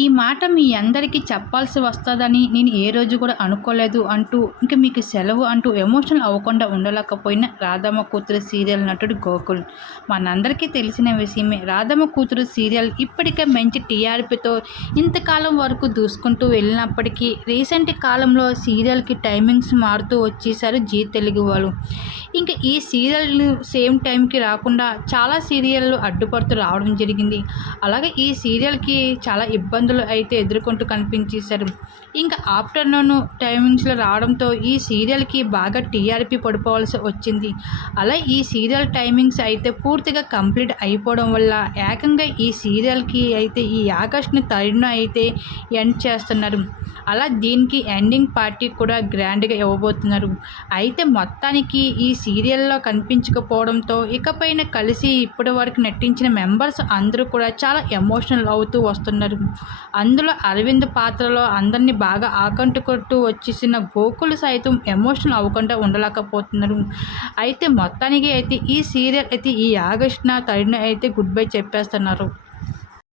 ఈ మాట మీ అందరికీ చెప్పాల్సి వస్తుందని నేను ఏ రోజు కూడా అనుకోలేదు అంటూ ఇంక మీకు సెలవు అంటూ ఎమోషనల్ అవ్వకుండా ఉండలేకపోయిన రాధమ్మ కూతురు సీరియల్ నటుడు గోకుల్. మనందరికీ తెలిసిన విషయమే రాధమ్మ కూతురు సీరియల్ ఇప్పటికే మంచి టీఆర్పీతో ఇంతకాలం వరకు దూసుకుంటూ వెళ్ళినప్పటికీ రీసెంట్ కాలంలో సీరియల్కి టైమింగ్స్ మారుతూ వచ్చేసారు జీ తెలుగు వాళ్ళు. ఇంకా ఈ సీరియల్ సేమ్ టైంకి రాకుండా చాలా సీరియళ్ళు అడ్డుపడుతూ రావడం జరిగింది. అలాగే ఈ సీరియల్కి చాలా ఇబ్బంది ఇబ్బందులు అయితే ఎదుర్కొంటూ కనిపించేశారు. ఇంకా ఆఫ్టర్నూన్ టైమింగ్స్లో రావడంతో ఈ సీరియల్కి బాగా టీఆర్పీ పడిపోవాల్సి వచ్చింది. అలా ఈ సీరియల్ టైమింగ్స్ అయితే పూర్తిగా కంప్లీట్ అయిపోవడం వల్ల ఏకంగా ఈ సీరియల్కి అయితే ఈ ఆగస్ట్ని థర్డ్ను అయితే ఎండ్ చేస్తున్నారు. అలా దీనికి ఎండింగ్ పార్టీ కూడా గ్రాండ్గా ఇవ్వబోతున్నారు. అయితే మొత్తానికి ఈ సీరియల్లో కనిపించకపోవడంతో ఇకపైన కలిసి ఇప్పటి వరకు నటించిన మెంబర్స్ అందరూ కూడా చాలా ఎమోషనల్ అవుతూ వస్తున్నారు. అందులో అరవింద్ పాత్రలో అందరినీ బాగా ఆకట్టుకుంటూ వచ్చేసిన గోకులు సైతం ఎమోషనల్ అవ్వకుండా ఉండలేకపోతున్నారు. అయితే మొత్తానికి అయితే ఈ సీరియల్ అయితే ఈ ఆగస్టున తరుణ అయితే గుడ్ బై చెప్పేస్తున్నారు.